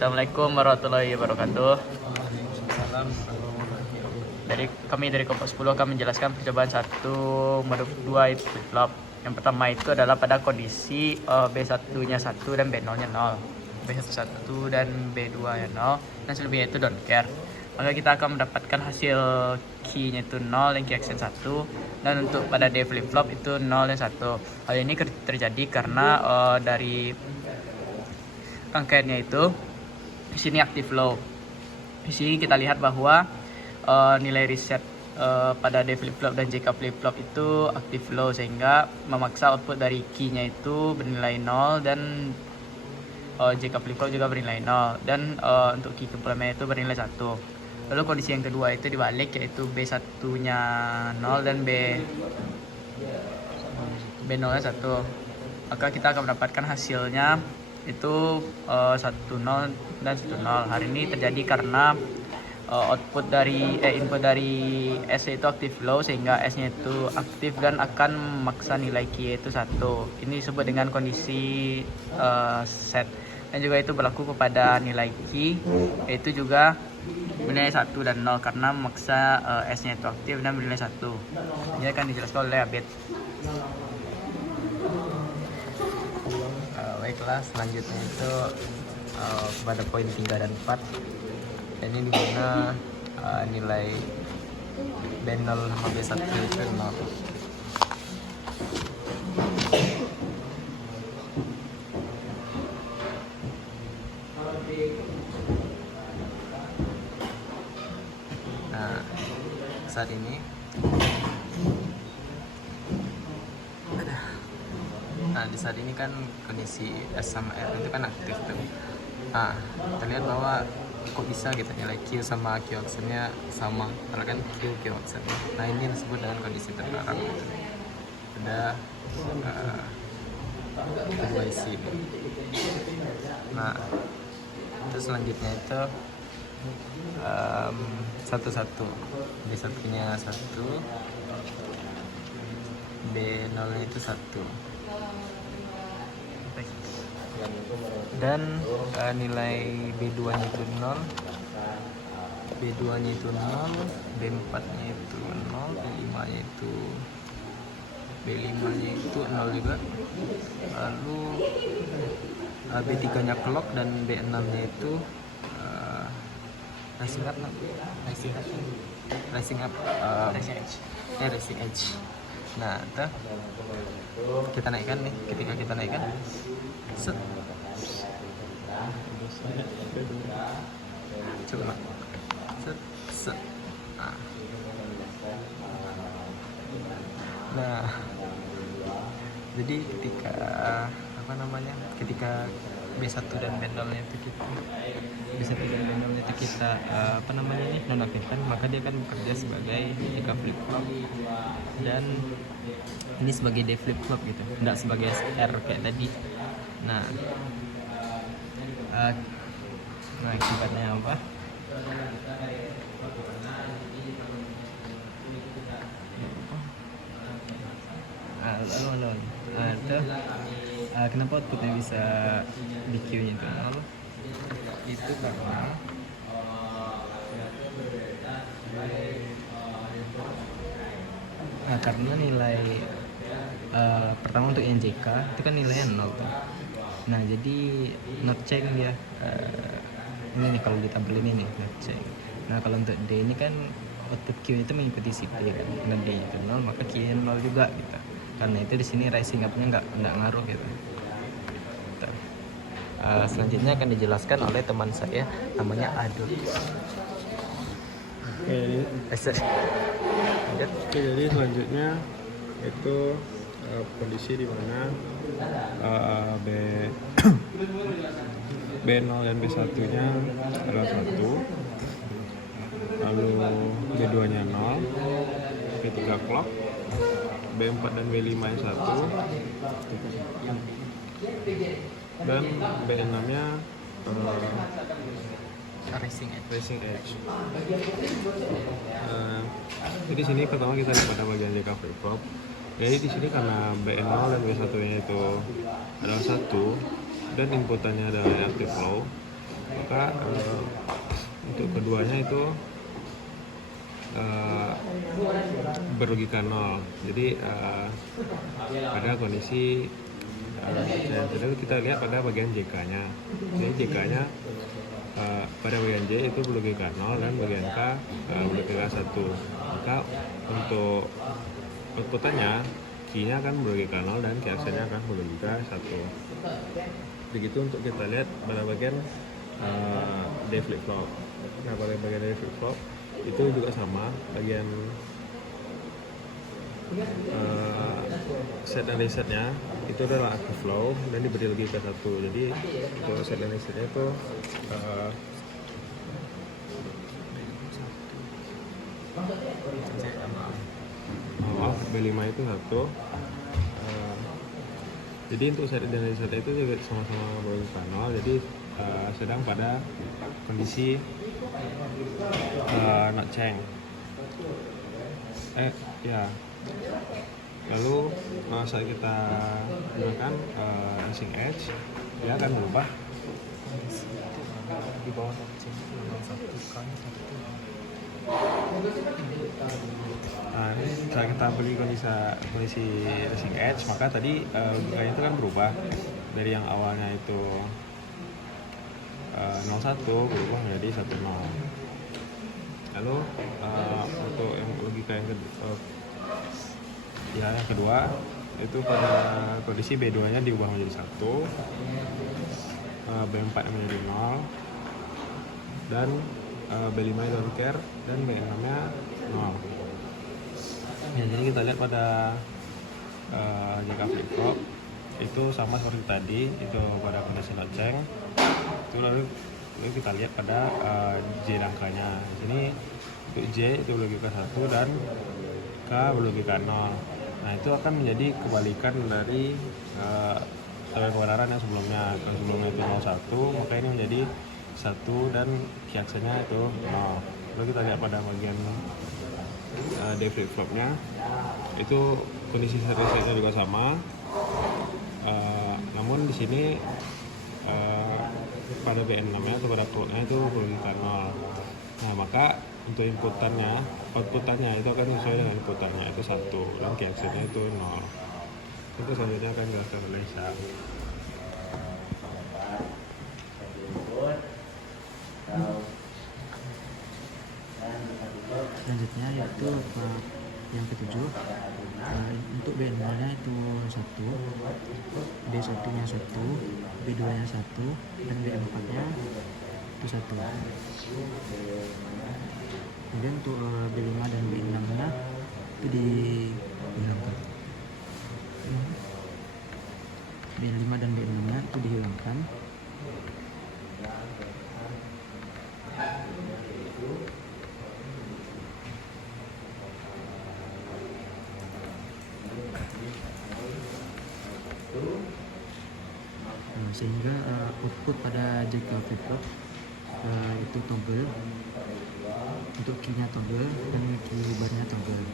Assalamualaikum warahmatullahi wabarakatuh. Dari Kompas 10 akan menjelaskan percobaan 1 mode 2 itu flip flop. Yang pertama itu adalah pada kondisi B1-nya 1 dan B0-nya 0. B1 dan B2-nya 0 dan selebihnya itu don't care. Maka kita akan mendapatkan hasil key-nya itu 0 dan key action 1, dan untuk pada D flip flop itu 0 dan 1. Hal ini terjadi karena dari rangkaiannya itu di sini active low. Di sini kita lihat bahwa nilai reset pada D flip flop dan JK flip flop itu active low, sehingga memaksa output dari key-nya itu bernilai 0 dan JK flip flop juga bernilai 0, dan untuk key complement itu bernilai 1. Lalu kondisi yang kedua itu dibalik, yaitu B1-nya 0 dan B0-nya 1. Maka kita akan mendapatkan hasilnya itu 1 0 dan 1 0. Hari ini terjadi karena input dari S itu aktif low, sehingga S-nya itu aktif dan akan memaksa nilai key itu 1. Ini disebut dengan kondisi set, dan juga itu berlaku kepada nilai key, yaitu juga bernilai 1 dan 0 karena memaksa S-nya itu aktif dan bernilai 1. Ini akan dijelaskan oleh Abed. Baiklah, selanjutnya itu pada poin 3 dan 4. Ini dimana nilai B0 sama B1 itu 0. Nah, saat ini di saat ini kan kondisi S sama R itu kan aktif tuh. Nah, kita lihat bahwa kok bisa gitu nilai Q sama Q actionnya sama, karena kan Q actionnya. Nah, ini yang disebut dengan kondisi terlarang gitu. Ada dua di sini. Nah, terus selanjutnya itu satu-satu. B1-nya 1, B0-nya itu 1. Dan nilai B2-nya itu 0, B2-nya itu 0, B4-nya itu 0, B5-nya itu B5-nya itu 0 juga. Lalu B3-nya clock dan B6-nya itu rising up, rising edge. Nah, itu kita naikkan nih. Ketika kita naikkan, set, coba set. Nah, jadi ketika B1 dan B0-nya itu kita nonaktifkan, maka dia akan bekerja sebagai JK flip flop, dan ini sebagai D flip flop gitu, tidak sebagai R kayak tadi. Nah, akibatnya apa? Kenapa outputnya bisa di Q-nya itu 0? Itu karena nilai pertama untuk NJK itu kan nilainya 0 tuh. Nah, jadi not change dia. Ini nih kalau di tabel ini nih not change. Nah, kalau untuk D ini kan output Q itu mengikuti CP kan. Karena D itu 0, maka Q nya 0 juga gitu. Karena itu di sini rising up-nya nggak ngaruh gitu. Selanjutnya akan dijelaskan oleh teman saya, namanya Adul. Jadi selanjutnya itu kondisi di mana B0 dan B1-nya adalah 1, lalu B2-nya 0, B3 clock, B4 dan B5-nya 1, dan B6-nya Racing edge. Jadi sini pertama kita lihat pada bagian JK flip flop. Jadi di sini karena B0 dan B1-nya itu adalah 1 dan inputannya adalah active low, maka untuk keduanya itu berlogika 0. Jadi pada kondisi jadi kita lihat pada bagian JK-nya. Jadi JK-nya pada bagian J itu berlogika 0 dan bagian K berlogika 1. Maka untuk outputannya Q-nya kan berlogika 0 dan Q-nya kan berlogika 1. Begitu untuk kita lihat pada bagian D flip flop. Nah, pada bagian D flip flop itu juga sama, bagian set dan resetnya itu adalah active flow dan diberi logika 1. Jadi untuk set dan resetnya itu B5 itu 1. Jadi untuk set dan reset itu juga sama-sama berlogika 0. Jadi sedang pada kondisi not change. Lalu saat kita gunakan racing edge, dia akan berubah di bawah not change. Nah, setelah kita beli kondisi racing edge, maka tadi logikanya itu kan berubah dari yang awalnya itu 01 berubah menjadi 10. Lalu untuk yang logika yang kedua itu pada kondisi B2 nya diubah menjadi 1, B4 menjadi 0, dan B5 nya don't care, dan B6 nya 0. Ya, jadi kita lihat pada JK flip flop itu sama seperti tadi, itu pada kondisi not change. Itu lalu kita lihat pada J angkanya. Di sini untuk J itu logika 1 dan K berlogika 0. Nah, itu akan menjadi kebalikan dari tabel kebenaran yang sebelumnya. Kalau sebelumnya itu 01, maka ini menjadi 1 dan kiaksanya itu 0. Lalu kita lihat pada bagian D flip flopnya itu kondisi resetnya juga sama. Namun di sini pada B6 nya atau pada clocknya itu berlogika 0. Nah, maka untuk outputannya itu akan sesuai dengan inputannya itu 1 dan kiaksanya itu 0. Itu selanjutnya akan dijelaskan oleh Syah. Selanjutnya yaitu yang ketujuh, untuk B0 nya itu 1, B1 nya 1, B2 nya 1, dan B4 nya itu 1. Kemudian untuk B5 dan B6 nya itu dihilangkan. B5 dan B6 nya itu dihilangkan. Sehingga output pada JK flip flop itu toggle, untuk key-nya toggle dan key bar-nya toggle.